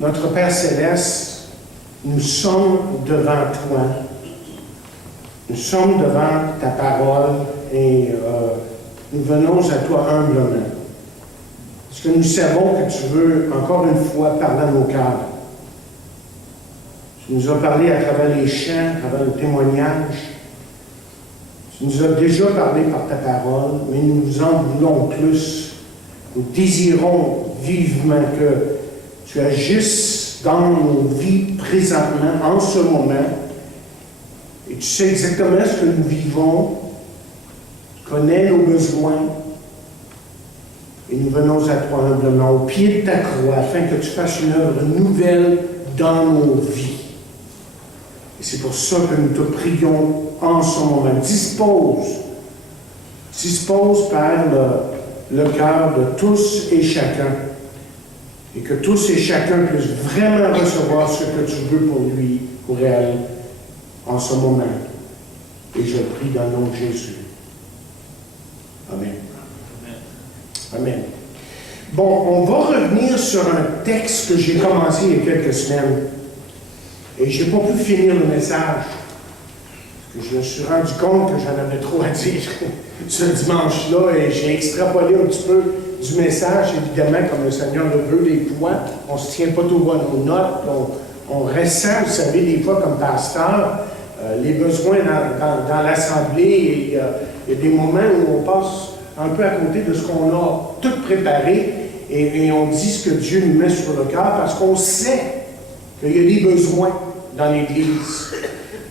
Notre Père Céleste, nous sommes devant toi. Nous sommes devant ta parole et nous venons à toi humblement. Parce que nous savons que tu veux encore une fois parler à nos cœurs. Tu nous as parlé à travers les chants, à travers le témoignage. Tu nous as déjà parlé par ta parole, mais nous en voulons plus. Nous désirons vivement que tu agisses dans nos vies présentement, en ce moment. Et tu sais exactement ce que nous vivons. Tu connais nos besoins. Et nous venons à toi humblement, au pied de ta croix, afin que tu fasses une œuvre nouvelle dans nos vies. Et c'est pour ça que nous te prions en ce moment. Dispose, Père, le cœur de tous et chacun. Et que tous et chacun puissent vraiment recevoir ce que tu veux pour lui, pour elle, en ce moment. Et je prie dans le nom de Jésus. Amen. Amen. Bon, on va revenir sur un texte que j'ai commencé il y a quelques semaines. Et je n'ai pas pu finir le message. Je me suis rendu compte que j'en avais trop à dire ce dimanche-là et j'ai extrapolé un petit peu du message, évidemment, comme le Seigneur le veut, des fois. On ne se tient pas tout à nos notes, on ressent, vous savez, des fois comme pasteur, les besoins dans l'assemblée et il y a des moments où on passe un peu à côté de ce qu'on a tout préparé et on dit ce que Dieu nous met sur le cœur parce qu'on sait qu'il y a des besoins dans l'Église.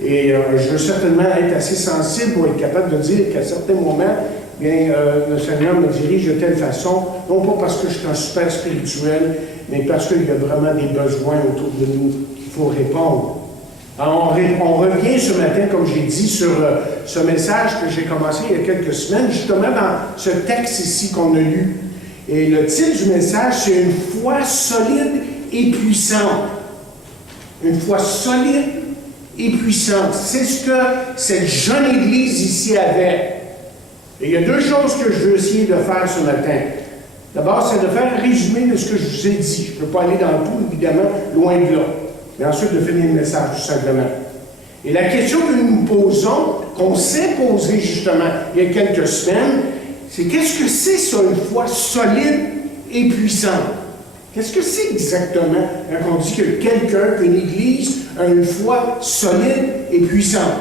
Et je veux certainement être assez sensible pour être capable de dire qu'à certains moments, bien, le Seigneur me dirige de telle façon, non pas parce que je suis un super spirituel, mais parce qu'il y a vraiment des besoins autour de nous qu'il faut répondre. Alors, on revient ce matin, comme j'ai dit, sur ce message que j'ai commencé il y a quelques semaines, justement dans ce texte ici qu'on a lu. Et le titre du message, c'est « Une foi solide et puissante ». Une foi solide et puissante. C'est ce que cette jeune Église ici avait. Et il y a deux choses que je veux essayer de faire ce matin. D'abord, c'est de faire un résumé de ce que je vous ai dit. Je ne peux pas aller dans tout, évidemment, loin de là. Mais ensuite, de finir le message, tout simplement. Et la question que nous nous posons, qu'on s'est posée justement il y a quelques semaines, c'est qu'est-ce que c'est ça, une foi solide et puissante? Qu'est-ce que c'est exactement quand on dit que quelqu'un, qu'une Église a une foi solide et puissante?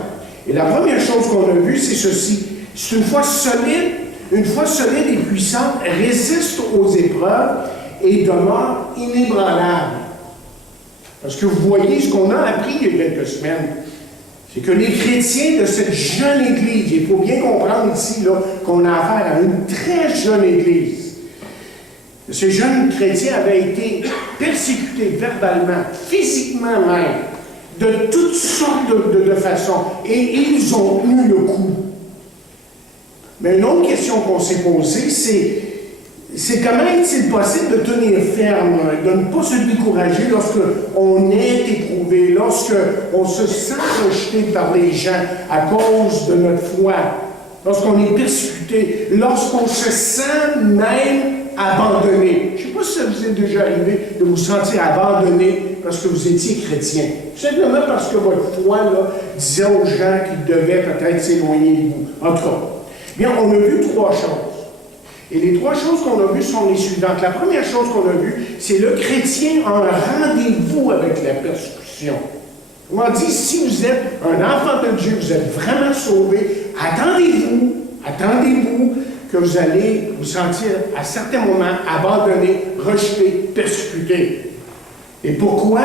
Et la première chose qu'on a vue, c'est ceci. C'est une foi solide et puissante résiste aux épreuves et demeure inébranlable. Parce que vous voyez ce qu'on a appris il y a quelques semaines. C'est que les chrétiens de cette jeune Église, il faut bien comprendre ici là, qu'on a affaire à une très jeune Église. Ces jeunes chrétiens avaient été persécutés verbalement, physiquement même, de toutes sortes de façons. Et ils ont eu le coup. Mais une autre question qu'on s'est posée, c'est comment est-il possible de tenir ferme, de ne pas se décourager lorsqu'on est éprouvé, lorsqu'on se sent rejeté par les gens à cause de notre foi, lorsqu'on est persécuté, lorsqu'on se sent même abandonné. Je ne sais pas si ça vous est déjà arrivé de vous sentir abandonné parce que vous étiez chrétien. Simplement parce que votre foi là, disait aux gens qu'ils devaient peut-être s'éloigner de vous. En tout cas, bien, on a vu trois choses. Et les trois choses qu'on a vues sont les suivantes. La première chose qu'on a vue, c'est le chrétien a un rendez-vous avec la persécution. On dit, si vous êtes un enfant de Dieu, vous êtes vraiment sauvé, attendez-vous que vous allez vous sentir à certains moments abandonné, rejeté, persécuté. Et pourquoi?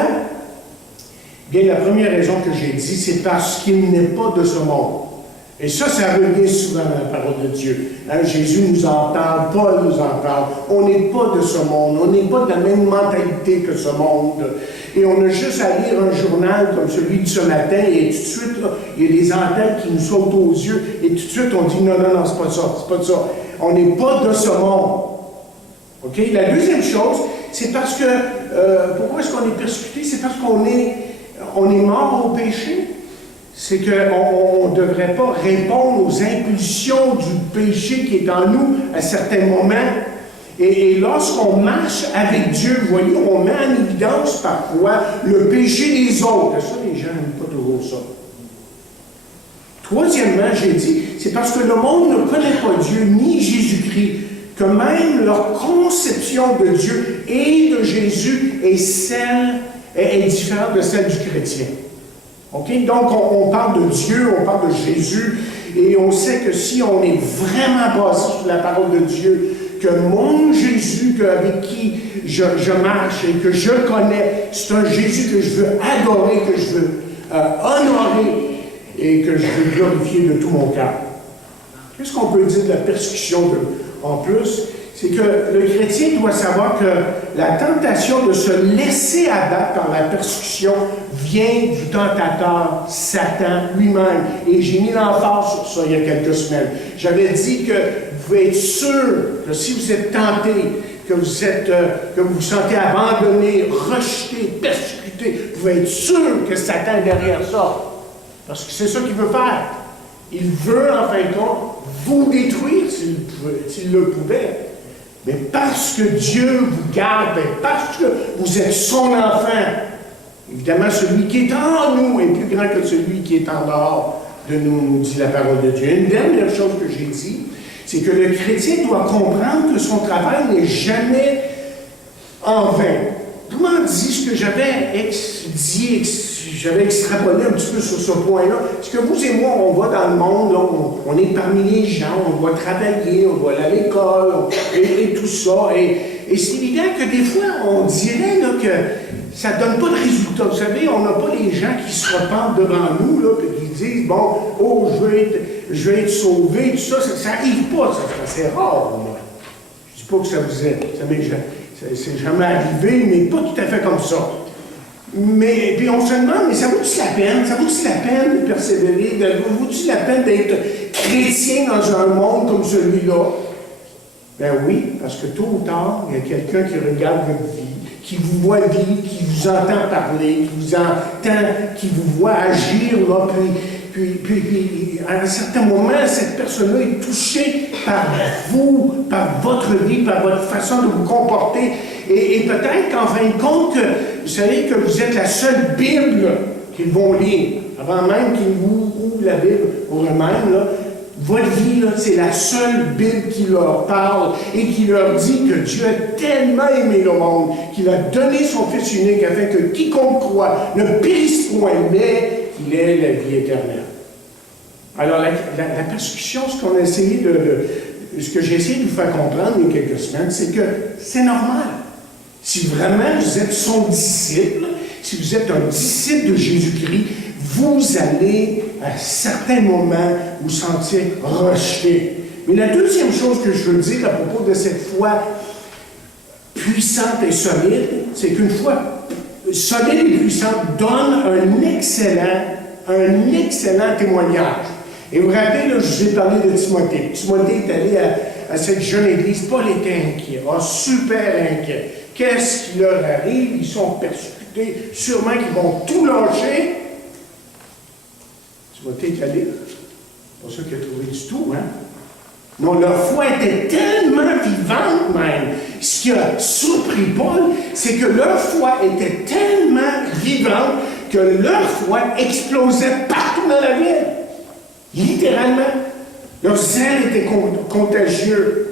Bien, la première raison que j'ai dit, c'est parce qu'il n'est pas de ce monde. Et ça revient souvent dans la parole de Dieu. Hein, Jésus nous en parle, Paul nous en parle. On n'est pas de ce monde, on n'est pas de la même mentalité que ce monde. Et on a juste à lire un journal comme celui de ce matin, et tout de suite, là, il y a des antennes qui nous sautent aux yeux, et tout de suite, on dit non, c'est pas ça, c'est pas ça. On n'est pas de ce monde. OK? La deuxième chose, c'est parce que, pourquoi est-ce qu'on est persécuté? C'est parce qu'on est mort au péché. C'est qu'on ne devrait pas répondre aux impulsions du péché qui est en nous à certains moments. Et lorsqu'on marche avec Dieu, vous voyez, on met en évidence parfois le péché des autres. Ça, les gens n'aiment pas toujours ça. Troisièmement, j'ai dit, c'est parce que le monde ne connaît pas Dieu ni Jésus-Christ, que même leur conception de Dieu et de Jésus est différente de celle du chrétien. Okay? Donc, on parle de Dieu, on parle de Jésus, et on sait que si on est vraiment basé sur la parole de Dieu, que mon Jésus avec qui je marche et que je connais, c'est un Jésus que je veux adorer, que je veux honorer et que je veux glorifier de tout mon cœur. Qu'est-ce qu'on peut dire de la persécution en plus? C'est que le chrétien doit savoir que la tentation de se laisser abattre par la persécution vient du tentateur, Satan lui-même. Et j'ai mis l'emphase sur ça il y a quelques semaines. J'avais dit que vous pouvez être sûr que si vous êtes tenté, que vous vous sentez abandonné, rejeté, persécuté, vous pouvez être sûr que Satan est derrière ça. Parce que c'est ça qu'il veut faire. Il veut, en fin de compte, vous détruire s'il le pouvait. Mais parce que Dieu vous garde, parce que vous êtes son enfant, évidemment, celui qui est en nous est plus grand que celui qui est en dehors de nous, nous dit la parole de Dieu. Une dernière chose que j'ai dit, c'est que le chrétien doit comprendre que son travail n'est jamais en vain. Comment dit ce que j'avais j'avais extrapolé un petit peu sur ce point-là? Parce que vous et moi, on va dans le monde, là, on est parmi les gens, on doit travailler, on doit aller à l'école, et tout ça. Et c'est évident que des fois, on dirait là, que ça ne donne pas de résultat. Vous savez, on n'a pas les gens qui se repentent devant nous, là, et qui disent, bon, oh, je vais être sauvé, tout ça. Ça n'arrive pas, c'est rare, moi. Je ne dis pas que ça vous est. C'est jamais arrivé, mais pas tout à fait comme ça. Mais puis on se demande, mais ça vaut-tu la peine? Ça vaut-tu la peine de persévérer? Vaut-tu la peine d'être chrétien dans un monde comme celui-là? Ben oui, parce que tôt ou tard, il y a quelqu'un qui regarde votre vie, qui vous voit vivre, qui vous entend parler, qui vous voit agir, là, puis à un certain moment, cette personne-là est touchée par vous, par votre vie, par votre façon de vous comporter. Et peut-être qu'en fin de compte, vous savez que vous êtes la seule Bible qu'ils vont lire. Avant même qu'ils vous ouvrent la Bible pour eux-mêmes, là, votre vie, là, c'est la seule Bible qui leur parle et qui leur dit que Dieu a tellement aimé le monde qu'il a donné son Fils unique afin que quiconque croit ne périsse point, mais qu'il ait la vie éternelle. Alors, la persécution, ce que j'ai essayé de vous faire comprendre il y a quelques semaines, c'est que c'est normal. Si vraiment vous êtes son disciple, si vous êtes un disciple de Jésus-Christ, vous allez, à certains moments, vous sentir rejeté. Mais la deuxième chose que je veux dire à propos de cette foi puissante et solide, c'est qu'une foi solide et puissante donne un excellent témoignage. Et vous vous rappelez, là, je vous ai parlé de Timothée. Timothée est allé à cette jeune église. Paul était inquiet, super inquiet. Qu'est-ce qui leur arrive? Ils sont persécutés. Sûrement qu'ils vont tout lâcher. Timothée est allé. C'est pas ça qu'il a trouvé du tout, hein? Non, leur foi était tellement vivante même. Ce qui a surpris Paul, c'est que leur foi était tellement vivante que leur foi explosait partout dans la ville. Littéralement. Leur zèle était contagieux.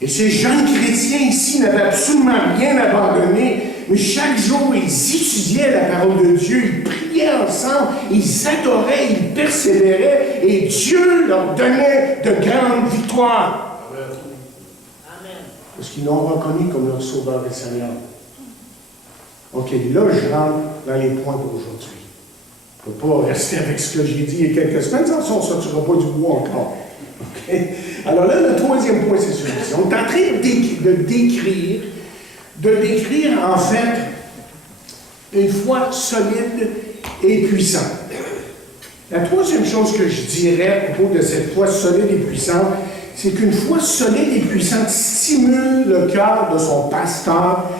Et ces jeunes chrétiens ici n'avaient absolument rien abandonné, mais chaque jour, ils étudiaient la parole de Dieu, ils priaient ensemble, ils adoraient, ils persévéraient, et Dieu leur donnait de grandes victoires. Amen. Parce qu'ils l'ont reconnu comme leur Sauveur et Seigneur. OK, là, je rentre dans les points pour aujourd'hui. Je ne peux pas rester avec ce que j'ai dit il y a quelques semaines, sans ça, on ne sortira pas du bois encore. Okay? Alors là, le troisième point, c'est celui-ci. On est en train de décrire en fait une foi solide et puissante. La troisième chose que je dirais à propos de cette foi solide et puissante, c'est qu'une foi solide et puissante stimule le cœur de son pasteur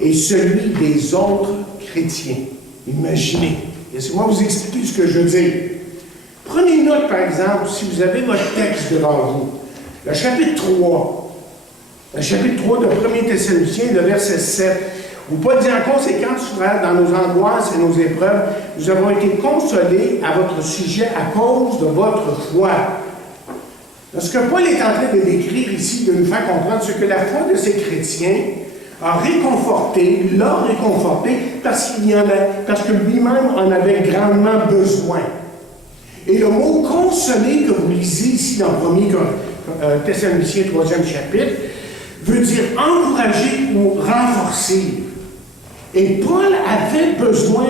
et celui des autres chrétiens. Imaginez. Laissez-moi vous expliquer ce que je veux dire. Prenez note, par exemple, si vous avez votre texte devant vous, le chapitre 3. Le chapitre 3 de 1 Thessaloniciens, le verset 7, où Paul dit en conséquence, frères, dans nos angoisses et nos épreuves, nous avons été consolés à votre sujet à cause de votre foi. Ce que Paul est en train de décrire ici, de nous faire comprendre, c'est que la foi de ces chrétiens a réconforté, l'a réconforté, parce que lui-même en avait grandement besoin. Et le mot consoler que vous lisez ici dans 1 Thessaloniciens 3e chapitre veut dire encourager ou renforcer. Et Paul avait besoin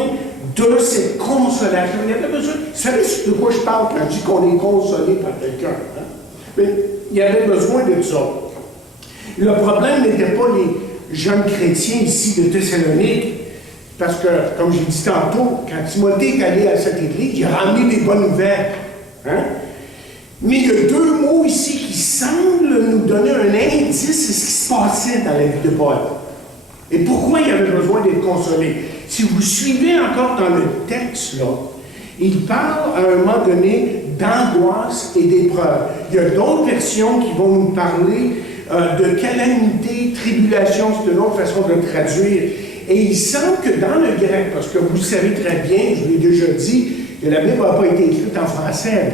de cette consolation. Il avait besoin. Vous savez de quoi je parle quand je dis qu'on est consolé par quelqu'un? Hein? Mais il avait besoin de ça. Le problème n'était pas les jeunes chrétiens ici de Thessalonique, parce que, comme j'ai dit tantôt, quand Timothée est allé à cette église, il a ramené des bonnes nouvelles. Hein? Mais il y a deux mots ici qui semblent nous donner un indice de ce qui se passait dans la vie de Paul. Et pourquoi il avait besoin d'être consolé? Si vous suivez encore dans le texte, là, il parle à un moment donné d'angoisse et d'épreuve. Il y a d'autres versions qui vont nous parler de calamité, tribulation, c'est une autre façon de traduire. Et il semble que dans le grec, parce que vous savez très bien, je vous l'ai déjà dit, que la Bible n'a pas été écrite en français,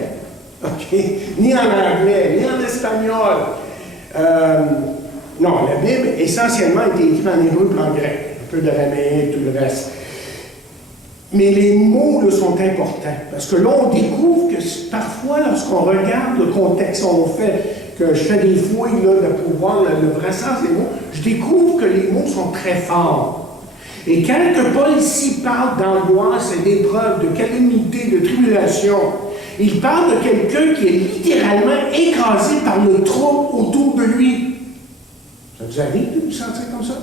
okay? Ni en anglais, ni en espagnol. Non, la Bible essentiellement a été écrite en hébreu et en grec, un peu d'araméen, tout le reste. Mais les mots là, sont importants, parce que là, on découvre que parfois, lorsqu'on regarde le contexte, que je fais des fouilles là, de pouvoir le vrai sens des mots, je découvre que les mots sont très forts. Et quand que Paul ici parle d'angoisse et d'épreuve, de calamité, de tribulation, il parle de quelqu'un qui est littéralement écrasé par le trouble autour de lui. Ça vous arrive de vous sentir comme ça?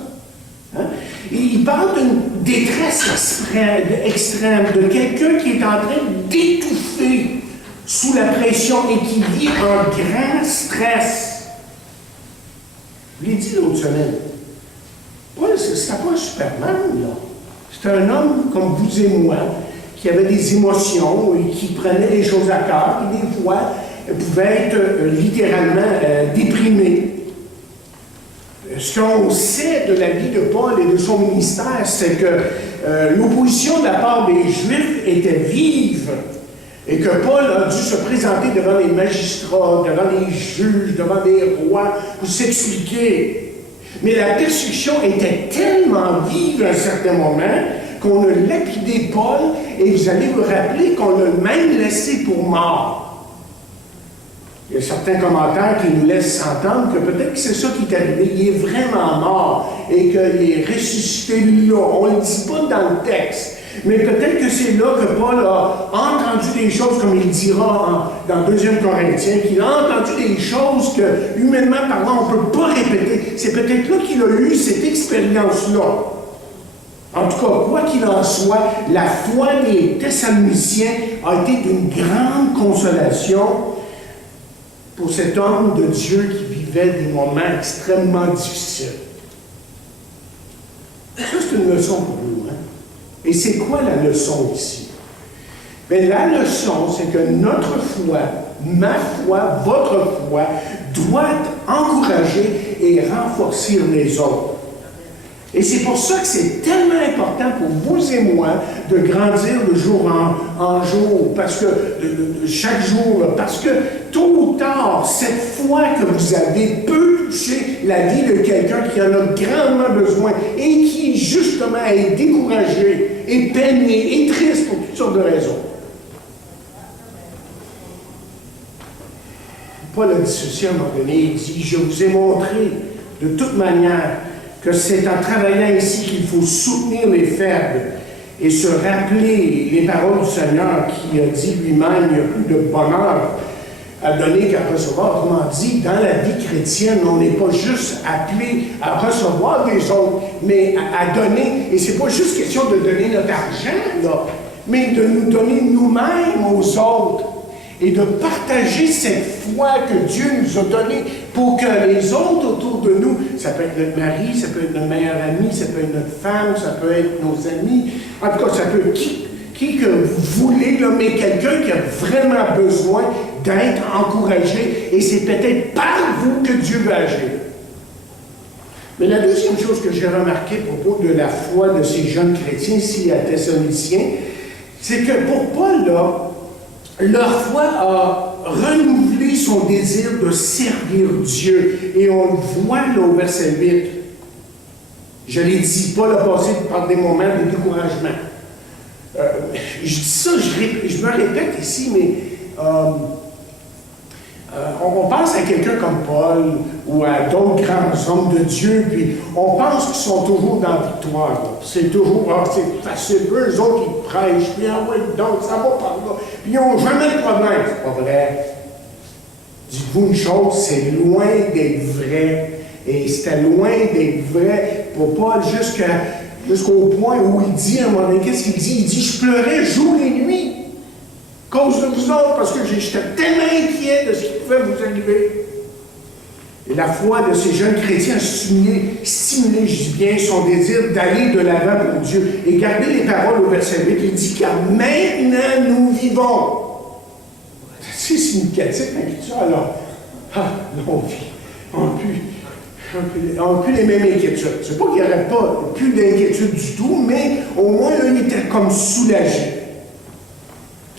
Hein? Et il parle d'une détresse extrême, de quelqu'un qui est en train d'étouffer sous la pression et qui vit un grand stress. Je l'ai dit l'autre semaine. Paul, c'était pas un Superman, là. C'était un homme comme vous et moi, qui avait des émotions et qui prenait les choses à cœur, et des fois pouvait être littéralement déprimé. Ce qu'on sait de la vie de Paul et de son ministère, c'est que l'opposition de la part des Juifs était vive et que Paul a dû se présenter devant les magistrats, devant les juges, devant des rois pour s'expliquer. Mais la persécution était tellement vive à un certain moment qu'on a lapidé Paul et vous allez vous rappeler qu'on l'a même laissé pour mort. Il y a certains commentaires qui nous laissent s'entendre que peut-être que c'est ça qui est arrivé. Il est vraiment mort et qu'il est ressuscité là. On ne le dit pas dans le texte. Mais peut-être que c'est là que Paul a entendu des choses, comme il dira dans 2 Corinthiens, qu'il a entendu des choses que, humainement parlant, on ne peut pas répéter. C'est peut-être là qu'il a eu cette expérience-là. En tout cas, quoi qu'il en soit, la foi des Thessaloniciens a été d'une grande consolation pour cet homme de Dieu qui vivait des moments extrêmement difficiles. Ça, c'est une leçon pour nous. Hein? Et c'est quoi la leçon ici? Bien, la leçon, c'est que notre foi, ma foi, votre foi, doit encourager et renforcer les autres. Et c'est pour ça que c'est tellement important pour vous et moi de grandir de jour en jour, parce que chaque jour, parce que tôt ou tard, cette foi que vous avez peut toucher la vie de quelqu'un qui en a grandement besoin et qui, justement, est découragé, est peiné, est triste pour toutes sortes de raisons. Paul a dit ceci à un moment donné, il dit « Je vous ai montré de toute manière que c'est en travaillant ici qu'il faut soutenir les faibles et se rappeler les paroles du Seigneur qui a dit lui-même, il n'y a plus de bonheur à donner qu'à recevoir. » Autrement dit, dans la vie chrétienne, on n'est pas juste appelé à recevoir des autres, mais à donner. Et c'est pas juste question de donner notre argent, là, mais de nous donner nous-mêmes aux autres et de partager cette foi que Dieu nous a donnée pour que les autres autour de nous, ça peut être notre mari, ça peut être notre meilleur ami, ça peut être notre femme, ça peut être nos amis, en tout cas, ça peut être qui que vous voulez, là, mais quelqu'un qui a vraiment besoin d'être encouragé, et c'est peut-être par vous que Dieu veut agir. Mais la deuxième chose que j'ai remarquée à propos de la foi de ces jeunes chrétiens ici à Thessaloniciens, c'est que pour Paul, là, leur foi a renouvelé son désir de servir Dieu. Et on le voit là au verset 8. Je l'ai dit, Paul a passé par des moments de découragement. Je dis ça, je me répète ici, mais on pense à quelqu'un comme Paul ou à d'autres grands hommes de Dieu, puis on pense qu'ils sont toujours dans la victoire. C'est toujours, c'est facile. Eux autres, ils prêchent, puis ah ouais, donc ça va par là. Puis ils n'ont jamais de problème. C'est pas vrai. Dites-vous une chose, c'est loin d'être vrai. Et c'était loin d'être vrai pour Paul jusqu'au point où il dit à un moment donné, qu'est-ce qu'il dit? Il dit, je pleurais jour et nuit. Cause de vous autres, parce que j'étais tellement inquiet de ce qui pouvait vous arriver. Et la foi de ces jeunes chrétiens a stimulé, je dis bien, son désir d'aller de l'avant pour Dieu. Et gardez les paroles au verset 8, il dit, car maintenant nous vivons. C'est significatif, hein, ça, alors, on vit, on n'a plus les mêmes inquiétudes. C'est pas qu'il n'y aurait pas plus d'inquiétude du tout, mais au moins, eux, ils étaient comme soulagés.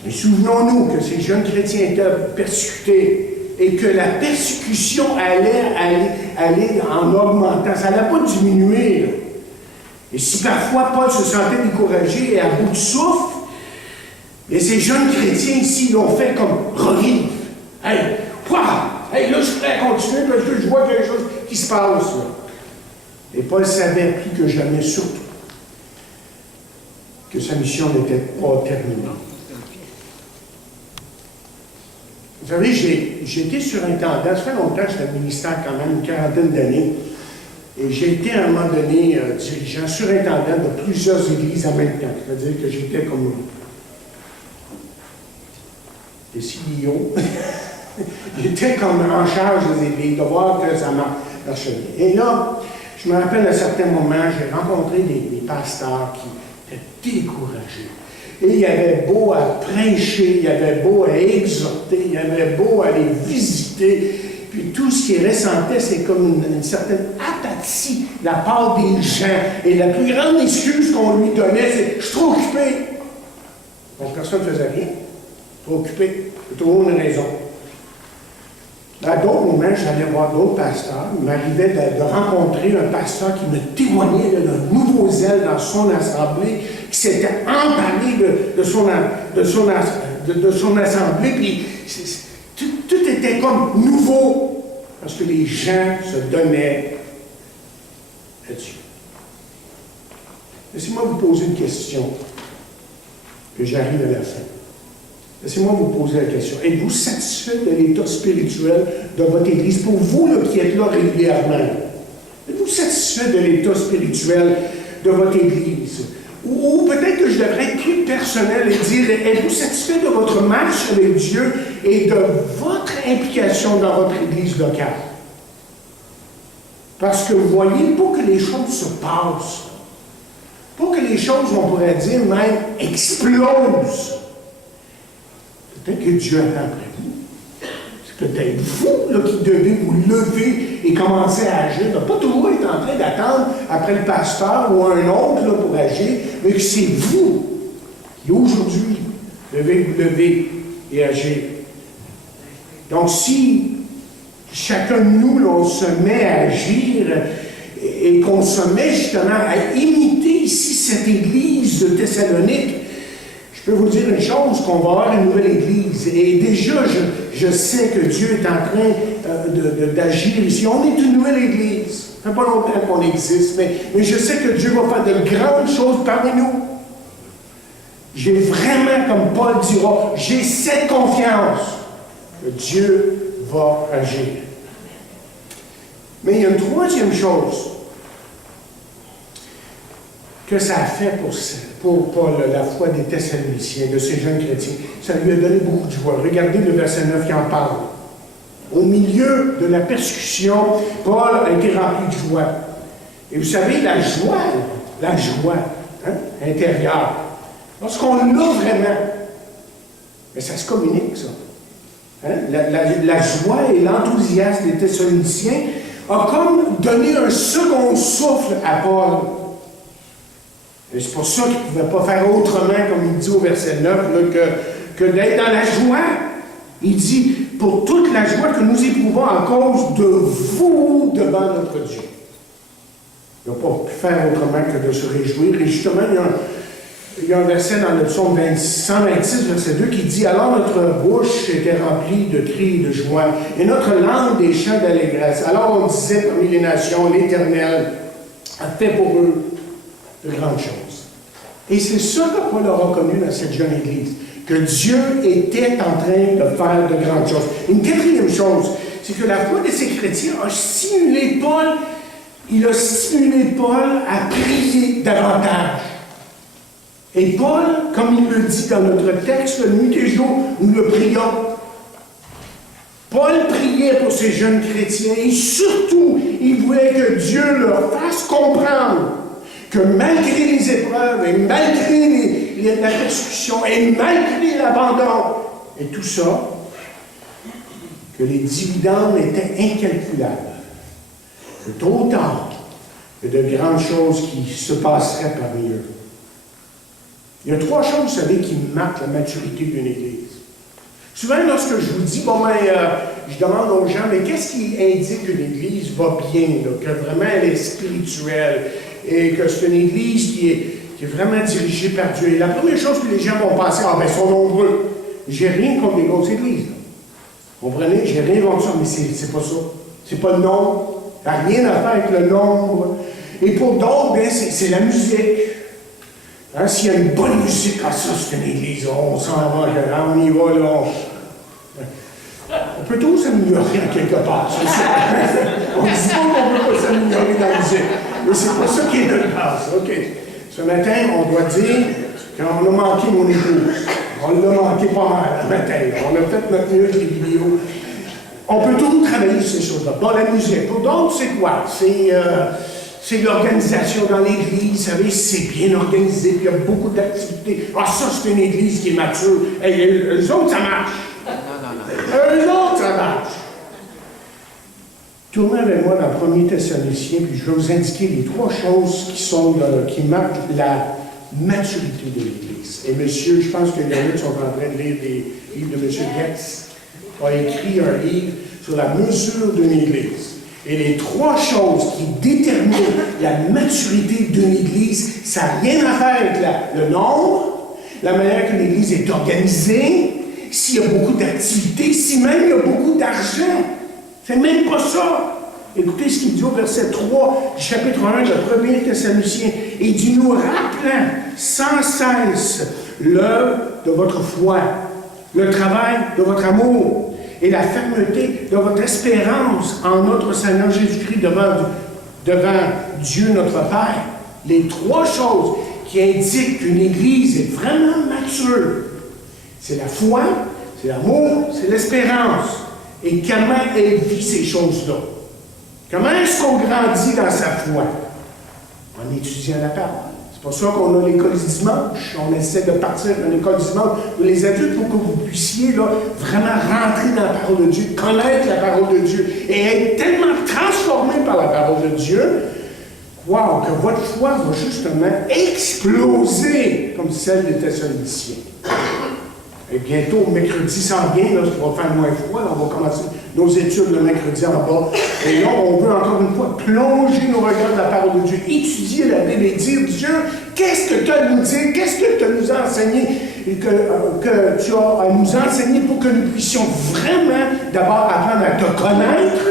Et souvenons-nous que ces jeunes chrétiens étaient persécutés et que la persécution allait en augmentant. Ça n'allait pas diminuer. Là. Et si parfois Paul se sentait découragé et à bout de souffle, et ces jeunes chrétiens ici l'ont fait comme revivre. Hey, wow! Hey, là, je suis prêt à continuer parce que je vois quelque chose qui se passe. Là. Et Paul savait plus que jamais, surtout, que sa mission n'était pas terminée. Vous savez, j'ai été surintendant, ça fait longtemps que j'étais au ministère, quand même, une quarantaine d'années. Et j'ai été à un moment donné dirigeant, surintendant de plusieurs églises en même temps. C'est-à-dire que j'étais comme des CEO. J'étais comme en charge des églises, de voir que ça marchait bien. Et là, je me rappelle à certains moments, j'ai rencontré des pasteurs qui étaient découragés. Et il y avait beau à prêcher, il y avait beau à exhorter, il y avait beau à les visiter. Puis tout ce qu'ils ressentaient, c'est comme une certaine apathie de la part des gens. Et la plus grande excuse qu'on lui donnait, c'est « je suis trop occupé ». Donc personne ne faisait rien. Trop occupé. C'est toujours une raison. À d'autres moments, j'allais voir d'autres pasteurs. Il m'arrivait de rencontrer un pasteur qui me témoignait d'un nouveau zèle dans son assemblée, qui s'était emparé de son assemblée. Puis tout était comme nouveau, parce que les gens se donnaient à Dieu. Laissez-moi vous poser une question, que j'arrive à la fin. Laissez-moi vous poser la question. Êtes-vous satisfait de l'état spirituel de votre Église? Pour vous là, qui êtes là régulièrement, êtes-vous satisfait de l'état spirituel de votre Église? Ou peut-être que je devrais être plus personnel et dire, êtes-vous satisfait de votre marche avec Dieu et de votre implication dans votre Église locale? Parce que vous voyez, pour que les choses se passent, pour que les choses, on pourrait dire même, explosent, peut-être que Dieu attend après vous. C'est peut-être vous là, qui devez vous lever et commencer à agir. Ne pas toujours être en train d'attendre après le pasteur ou un autre là, pour agir, mais que c'est vous qui aujourd'hui devez vous lever et agir. Donc si chacun de nous, là, on se met à agir et qu'on se met justement à imiter ici cette église de Thessalonique, je peux vous dire une chose, qu'on va avoir une nouvelle Église. Et déjà, je sais que Dieu est en train d'agir ici. On est une nouvelle Église. Ça fait pas longtemps qu'on existe, mais je sais que Dieu va faire de grandes choses parmi nous. J'ai vraiment, comme Paul dira, j'ai cette confiance que Dieu va agir. Mais il y a une troisième chose que ça a fait pour Paul, la foi des Thessaloniciens, de ces jeunes chrétiens. Ça lui a donné beaucoup de joie. Regardez le verset 9 qui en parle. Au milieu de la persécution, Paul a été rempli de joie. Et vous savez, la joie hein, intérieure, lorsqu'on l'a vraiment, mais ça se communique, ça. Hein? La joie et l'enthousiasme des Thessaloniciens a comme donné un second souffle à Paul. Et c'est pour ça qu'il ne pouvait pas faire autrement, comme il dit au verset 9, là, que d'être dans la joie. Il dit, pour toute la joie que nous éprouvons à cause de vous devant notre Dieu. Il n'a pas pu faire autrement que de se réjouir. Et justement, il y a un verset dans le psaume 126, verset 2, qui dit « Alors notre bouche était remplie de cris et de joie, et notre langue des chants d'allégresse. Alors on disait parmi les nations, l'Éternel a fait pour eux de grandes choses. » Et c'est ça que Paul a reconnu dans cette jeune Église, que Dieu était en train de faire de grandes choses. Une quatrième chose, c'est que la foi de ces chrétiens a stimulé Paul, à prier davantage. Et Paul, comme il le dit dans notre texte, nuit et jour, nous le prions. Paul priait pour ces jeunes chrétiens et surtout, il voulait que Dieu leur fasse comprendre que malgré les épreuves et malgré la persécution et malgré l'abandon et tout ça, que les dividendes étaient incalculables. Que tôt ou tard, il y a de grandes choses qui se passeraient parmi eux. Il y a trois choses, vous savez, qui marquent la maturité d'une Église. Souvent, lorsque je vous dis, je demande aux gens, mais qu'est-ce qui indique qu'une Église va bien, là, que vraiment elle est spirituelle, et que c'est une Église qui est vraiment dirigée par Dieu. Et la première chose que les gens vont penser, ils sont nombreux. J'ai rien contre les grosses Églises. Vous comprenez? J'ai rien contre ça, mais c'est pas ça. C'est pas le nombre. Ça n'a rien à faire avec le nombre. Et pour d'autres, c'est la musique. Hein, s'il y a une bonne musique, ça c'est une église, on s'en va, on y va, là. On peut tous s'améliorer en quelque part, c'est ça. On ne dit pas qu'on ne peut pas s'améliorer dans la musique, mais c'est pas ça qui est notre base. OK. Ce matin, on doit dire qu'on a manqué mon épouse. On l'a manqué pas mal ce matin. On a fait notre mieux avec les vidéos. On peut toujours travailler sur ces choses-là. Bon, la musique. Pour d'autres, c'est quoi? C'est l'organisation dans l'Église, vous savez, c'est bien organisé, puis il y a beaucoup d'activités. Ça, c'est une Église qui est mature. Eux autres, ça marche. Eux autres, ça marche. Tournez avec moi dans le 1er Thessaloniciens, puis je vais vous indiquer les trois choses qui marquent la maturité de l'Église. Et monsieur, je pense que les gens sont en train de lire des livres de M. Getz, a écrit un livre sur la mesure d'une Église. Et les trois choses qui déterminent la maturité d'une Église, ça n'a rien à faire avec le nombre, la manière que l'Église est organisée, s'il y a beaucoup d'activités, si même il y a beaucoup d'argent. C'est même pas ça. Écoutez ce qu'il dit au verset 3 du chapitre 1 de 1er Thessaloniciens. Il dit, nous rappelant sans cesse l'œuvre de votre foi, le travail de votre amour, et la fermeté de votre espérance en notre Seigneur Jésus-Christ devant Dieu notre Père. Les trois choses qui indiquent qu'une Église est vraiment mature, c'est la foi, c'est l'amour, c'est l'espérance. Et comment elle vit ces choses-là? Comment est-ce qu'on grandit dans sa foi? En étudiant la parole. C'est pour ça qu'on a l'école du dimanche. On essaie de partir de l'école du dimanche pour les adultes pour que vous puissiez là, vraiment rentrer dans la parole de Dieu, connaître la parole de Dieu et être tellement transformé par la parole de Dieu, wow, que votre foi va justement exploser comme celle des Thessaloniciens. Et bientôt, mercredi s'en vient, là, ça va faire moins froid, là, on va commencer nos études le mercredi en bas. Et là, on veut encore une fois plonger nos regards dans la parole de Dieu, étudier la Bible et dire, Dieu, qu'est-ce que tu as à nous dire, qu'est-ce que tu as à nous enseigner, et que tu as à nous enseigner pour que nous puissions vraiment d'abord apprendre à te connaître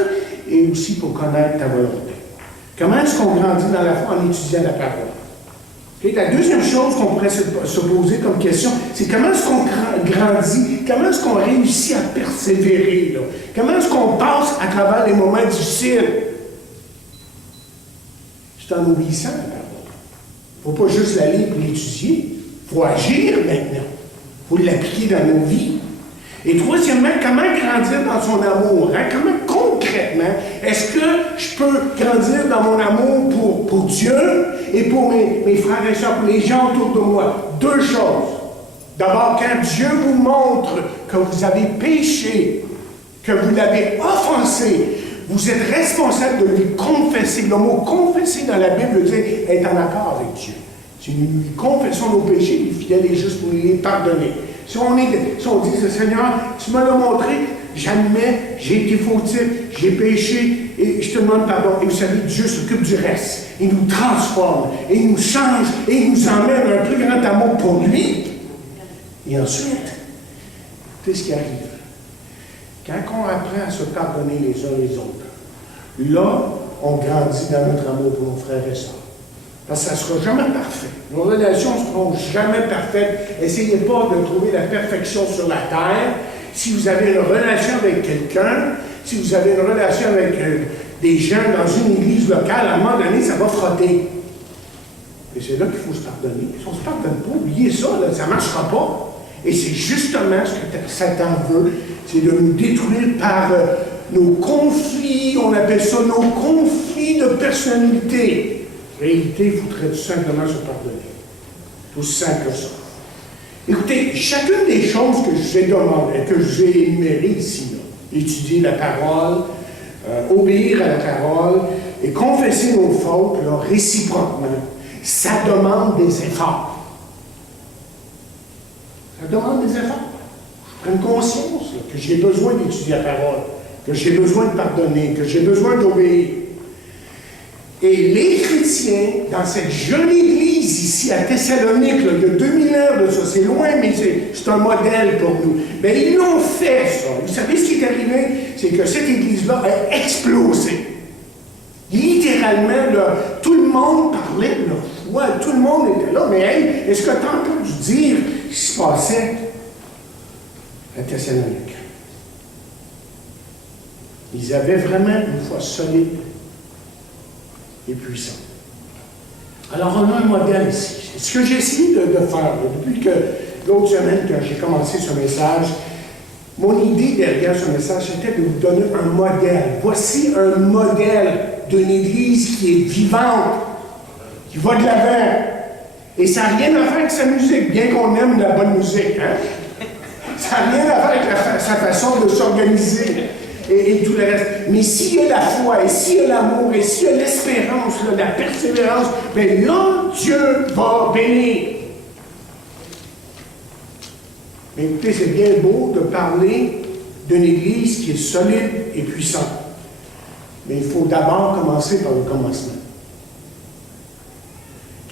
et aussi pour connaître ta volonté. Comment est-ce qu'on grandit dans la foi en étudiant la parole? Okay, la deuxième chose qu'on pourrait se poser comme question, c'est comment est-ce qu'on grandit, comment est-ce qu'on réussit à persévérer, là? Comment est-ce qu'on passe à travers les moments difficiles? C'est en obéissant à la parole. Il ne faut pas juste la lire et l'étudier, il faut agir maintenant, il faut l'appliquer dans nos vies. Et troisièmement, comment grandir dans son amour? Hein? Comment concrètement, est-ce que je peux grandir dans mon amour pour Dieu et pour mes frères et sœurs, pour les gens autour de moi? Deux choses. D'abord, quand Dieu vous montre que vous avez péché, que vous l'avez offensé, Vous êtes responsable de lui confesser. Le mot confesser dans la Bible veut dire être en accord avec Dieu. Si nous lui confessons nos péchés, il est fidèle et juste pour nous les pardonner. Si on dit, Seigneur, tu me l'as montré, j'admets, j'ai été fautif, j'ai péché, et je te demande pardon. Et vous savez, Dieu s'occupe du reste. Il nous transforme, et il nous change, et il nous emmène à un plus grand amour pour lui. Et ensuite, écoutez ce qui arrive. Quand on apprend à se pardonner les uns les autres, là, on grandit dans notre amour pour nos frères et sœurs. Parce que ça ne sera jamais parfait. Nos relations ne seront jamais parfaites. Essayez pas de trouver la perfection sur la terre. Si vous avez une relation avec quelqu'un, si vous avez une relation avec des gens dans une église locale, à un moment donné, ça va frotter. Et c'est là qu'il faut se pardonner. Si on ne se pardonne pas, oubliez ça, là, ça ne marchera pas. Et c'est justement ce que Satan veut, c'est de nous détruire par nos conflits, on appelle ça nos conflits de personnalité. En réalité, il faudrait tout simplement se pardonner. Tout simple que ça. Écoutez, chacune des choses que je vous ai demandé, que je vous ai énumérées ici, là, étudier la parole, obéir à la parole et confesser nos fautes là, réciproquement, ça demande des efforts. Ça demande des efforts. Je prends conscience là, que j'ai besoin d'étudier la parole, que j'ai besoin de pardonner, que j'ai besoin d'obéir. Et les chrétiens, dans cette jeune église ici à Thessalonique, là, il y a 2000 ans de ça, c'est loin, mais c'est un modèle pour nous. Mais ils l'ont fait, ça. Vous savez ce qui est arrivé? C'est que cette église-là a explosé. Littéralement, là, tout le monde parlait de leur foi, tout le monde était là. Mais hey, est-ce que tu as entendu dire ce qui se passait à Thessalonique? Ils avaient vraiment une foi solide et puissant. Alors, on a un modèle ici. Ce que j'ai essayé de faire, depuis que l'autre semaine, quand j'ai commencé ce message, mon idée derrière ce message, c'était de vous donner un modèle. Voici un modèle d'une église qui est vivante, qui va de l'avant. Et ça n'a rien à faire avec sa musique, bien qu'on aime la bonne musique. Hein? Ça n'a rien à faire avec sa façon de s'organiser. Et tout le reste. Mais s'il y a la foi, et s'il y a l'amour, et s'il y a l'espérance, la persévérance, bien là, Dieu va bénir. Mais écoutez, c'est bien beau de parler d'une Église qui est solide et puissante. Mais il faut d'abord commencer par le commencement.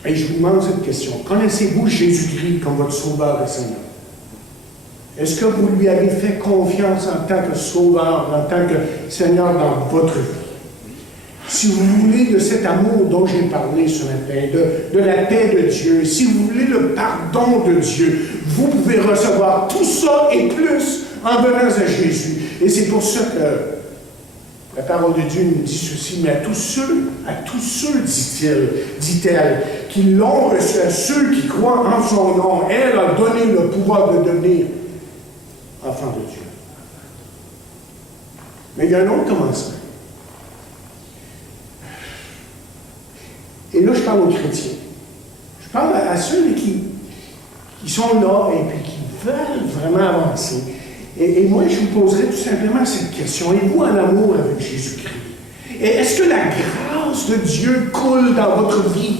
Et je vous demande cette question. Connaissez-vous Jésus-Christ comme votre Sauveur et Seigneur? Est-ce que vous lui avez fait confiance en tant que Sauveur, en tant que Seigneur dans votre vie? Si vous voulez de cet amour dont j'ai parlé ce matin, de la paix de Dieu, si vous voulez le pardon de Dieu, vous pouvez recevoir tout ça et plus en venant à Jésus. Et c'est pour ça que la parole de Dieu nous dit ceci, mais à tous ceux, dit-elle, qui l'ont reçu, à ceux qui croient en son nom, elle a donné le pouvoir de devenir enfant de Dieu. Mais il y a un autre commencement. Et là, je parle aux chrétiens. Je parle à ceux qui sont là et puis qui veulent vraiment avancer. Et moi, je vous poserai tout simplement cette question. Êtes-vous en amour avec Jésus-Christ? Et est-ce que la grâce de Dieu coule dans votre vie?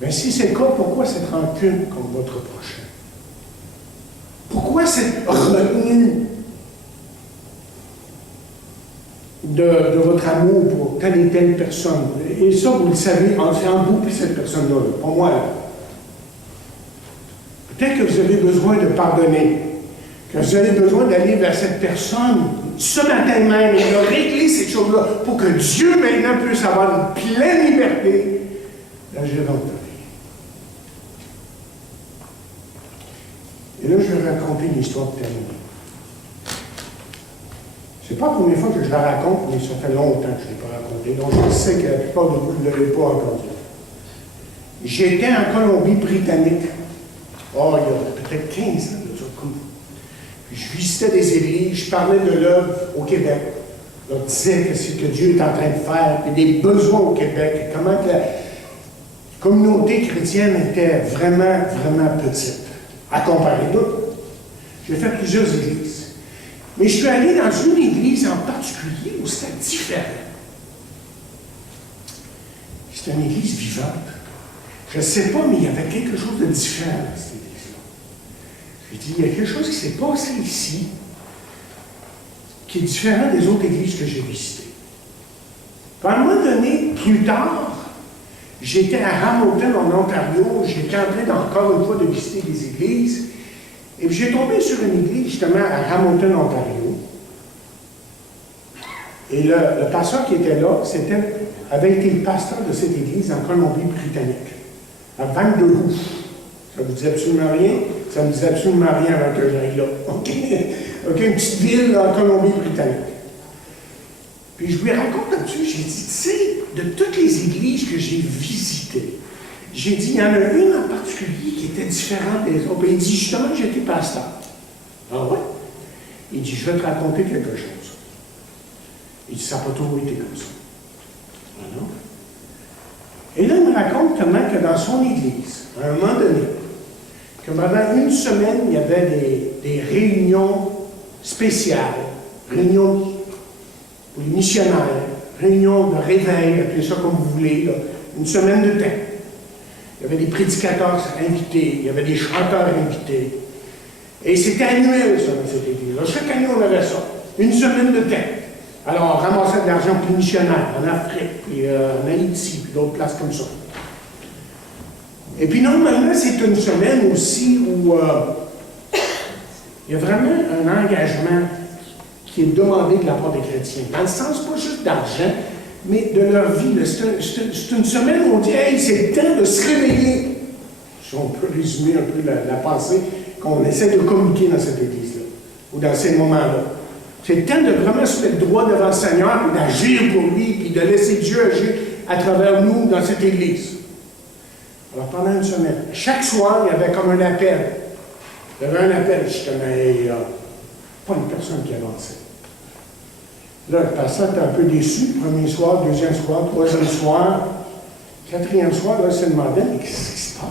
Mais si c'est le cas, pourquoi cette rancune contre votre prochain? Pourquoi cette retenue de votre amour pour telle et telle personne? Et ça, vous le savez, en vous et cette personne-là, pas moi. Là. Peut-être que vous avez besoin de pardonner, que vous avez besoin d'aller vers cette personne ce matin même et de régler ces choses-là pour que Dieu maintenant puisse avoir une pleine liberté d'agir dans votre vie. Et là, je vais raconter une histoire pour terminer. C'est pas la première fois que je la raconte, mais ça fait longtemps que je ne l'ai pas racontée. Donc, je sais que la plupart de vous ne l'avez pas entendu. J'étais en Colombie-Britannique. Oh, il y a peut-être 15 ans de ça. Puis je visitais des églises, je parlais de l'œuvre au Québec. Je leur disais que c'est ce que Dieu est en train de faire, puis des besoins au Québec, et comment que la communauté chrétienne était vraiment, vraiment petite, à comparer d'autres. J'ai fait plusieurs églises. Mais je suis allé dans une église en particulier où c'était différent. C'était une église vivante. Je ne sais pas, mais il y avait quelque chose de différent dans cette église-là. Je dis, il y a quelque chose qui s'est passé ici qui est différent des autres églises que j'ai visitées. Puis à un moment donné, plus tard, j'étais à Hamilton, en Ontario, j'étais en train encore une fois de visiter des églises, et puis j'ai tombé sur une église justement à Hamilton, Ontario. Et le pasteur qui était là, avait été le pasteur de cette église en Colombie-Britannique, à Vancouver. Ça ne vous dit absolument rien? Ça ne me disait absolument rien avant que j'aille là. OK? OK, une petite ville en Colombie-Britannique. Puis je lui raconte là-dessus, j'ai dit, tu sais, de toutes les églises que j'ai visitées, j'ai dit, il y en a une en particulier qui était différente des autres. Puis il dit, justement, j'étais pasteur. Ah ouais? Il dit, je vais te raconter quelque chose. Il dit, ça n'a pas toujours été comme ça. Ah non? Et là, il me raconte comment que dans son église, à un moment donné, que pendant une semaine, il y avait des réunions spéciales, réunions pour les missionnaires, réunions de réveil, appelez ça comme vous voulez, là, une semaine de temps. Il y avait des prédicateurs invités, il y avait des chanteurs invités. Et c'était annuel, ça, dans cette église. Chaque année, on avait ça. Une semaine de temps. Alors, on ramassait de l'argent pour les missionnaires, en Afrique, puis en Haïti, puis d'autres places comme ça. Et puis, normalement, c'est une semaine aussi où il y a vraiment un engagement qui est demandé de la part des chrétiens. Dans le sens, pas juste d'argent, mais de leur vie. C'est une semaine où on dit, hey, c'est le temps de se réveiller. Si on peut résumer un peu la pensée qu'on essaie de communiquer dans cette église-là, ou dans ces moments-là. C'est le temps de vraiment se mettre droit devant le Seigneur, et d'agir pour lui, puis de laisser Dieu agir à travers nous dans cette église. Alors, pendant une semaine, chaque soir, il y avait comme un appel. Il y avait un appel, justement, et pas une personne qui avançait. Là, le pasteur était un peu déçu. Premier soir, deuxième soir, troisième soir, quatrième soir, là, il se demandait, mais qu'est-ce qui se passe?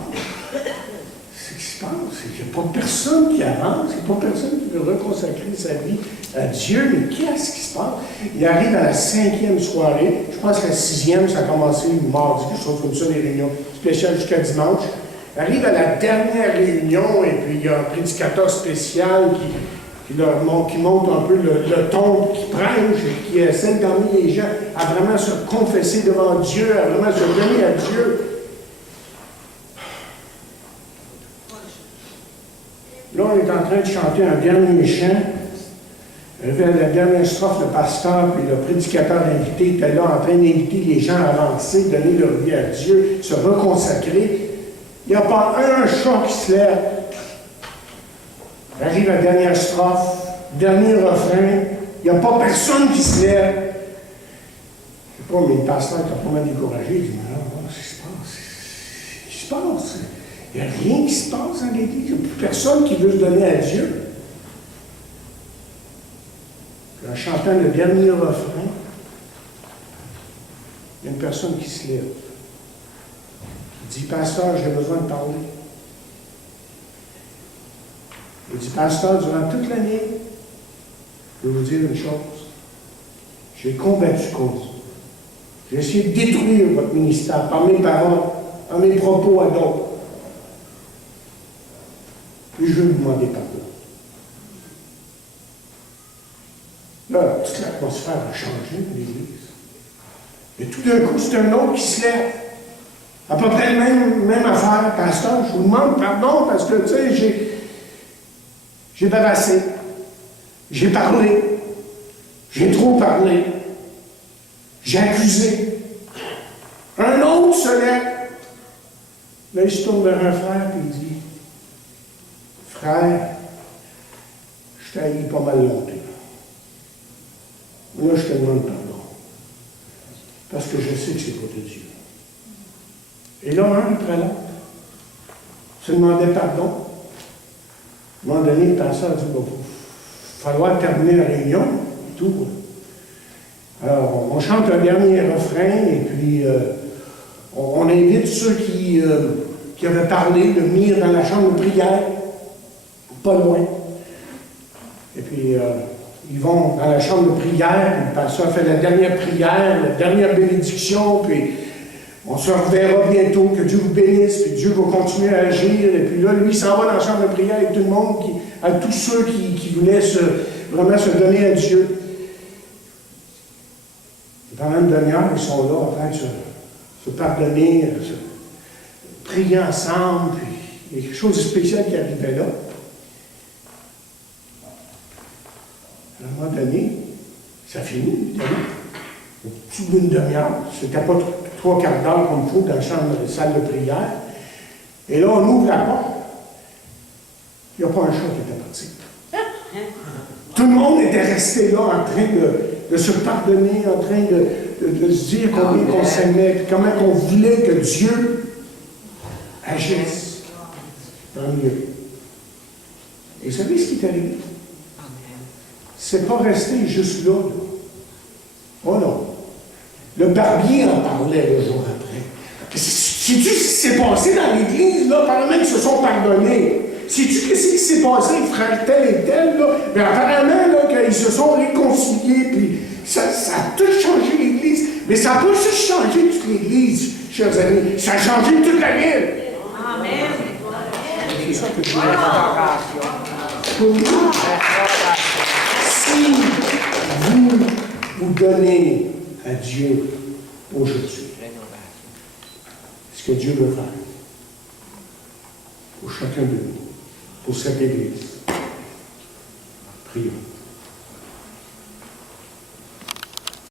Qu'est-ce qui se passe? Il n'y a pas personne qui avance, il n'y a pas personne qui veut reconsacrer sa vie à Dieu, mais qu'est-ce qui se passe? Il arrive à la 5e soirée, je pense que la 6e, ça a commencé mardi, quelque chose comme ça, les réunions spéciales jusqu'à dimanche. Il arrive à la dernière réunion, et puis il y a un prédicateur spécial qui monte un peu le ton, qui prêche, et qui essaie d'emmener les gens à vraiment se confesser devant Dieu, à vraiment se donner à Dieu. Là, on est en train de chanter un dernier chant. Vers la dernière strophe, le pasteur et le prédicateur invité étaient là en train d'inviter les gens à avancer, donner leur vie à Dieu, se reconsacrer. Il n'y a pas un chat qui se lève. Arrive la dernière strophe, dernier refrain, il n'y a pas personne qui se lève. Je ne sais pas, mais le pasteur était pas mal découragé. Il dit, mais alors, qu'est-ce qui se passe? Il n'y a rien qui se passe dans l'Église. Il n'y a plus personne qui veut se donner à Dieu. Puis en chantant le dernier refrain, il y a une personne qui se lève. Il dit, pasteur, j'ai besoin de parler. Il dit, pasteur, durant toute l'année, je vais vous dire une chose. J'ai combattu contre vous. J'ai essayé de détruire votre ministère par mes paroles, par mes propos à d'autres. Puis je vais vous demander pardon. Là, toute l'atmosphère a changé dans l'Église. Et tout d'un coup, c'est un autre qui se lève. À peu près la même affaire, pasteur, je vous demande pardon parce que, tu sais, j'ai bavassé, j'ai parlé, j'ai trop parlé, j'ai accusé. Un autre se lève. Là, il se tourne vers un frère et il dit, frère, je t'ai haï pas mal longtemps. Là, je te demande pardon. Parce que je sais que c'est pas de Dieu. Et là, un après l'autre, se demandait pardon. À un moment donné, le pasteur a dit, il va falloir terminer la réunion et tout. Alors, on chante un dernier refrain et puis on invite ceux qui avaient parlé de venir dans la chambre de prière, pas loin. Et puis, ils vont dans la chambre de prière, le pasteur fait la dernière prière, la dernière bénédiction, puis on se reverra bientôt, que Dieu vous bénisse, puis Dieu va continuer à agir, et puis là, lui, il s'en va dans la chambre de prière avec tout le monde, avec tous ceux qui voulaient vraiment se donner à Dieu. Et pendant une demi-heure, ils sont là en train de se pardonner, se prier ensemble, puis il y a quelque chose de spécial qui arrivait là. À un moment donné, ça finit, évidemment. Au bout d'une demi-heure, c'était pas 3/4 d'heure comme il faut dans la salle de prière. Et là, on ouvre la porte. Il n'y a pas un chat qui était parti. Tout le monde était resté là en train de se pardonner, en train de se dire combien qu'on s'aimait, puis comment on voulait que Dieu agisse dans le lieu. Et vous savez ce qui est arrivé? C'est pas resté juste là. Oh non. Le barbier en parlait le jour après. Sais-tu ce qui s'est passé dans l'Église, là, apparemment qu'ils se sont pardonnés? Sais-tu ce qui s'est passé avec frère tel et tel, là? Mais apparemment, là, qu'ils se sont réconciliés, puis ça a tout changé l'Église. Mais ça n'a pas juste changé toute l'Église, chers amis. Ça a changé toute la ville. Amen. C'est ça que je voulais faire. Si vous donnez à Dieu aujourd'hui ce que Dieu veut faire pour chacun de nous, pour cette Église, prions.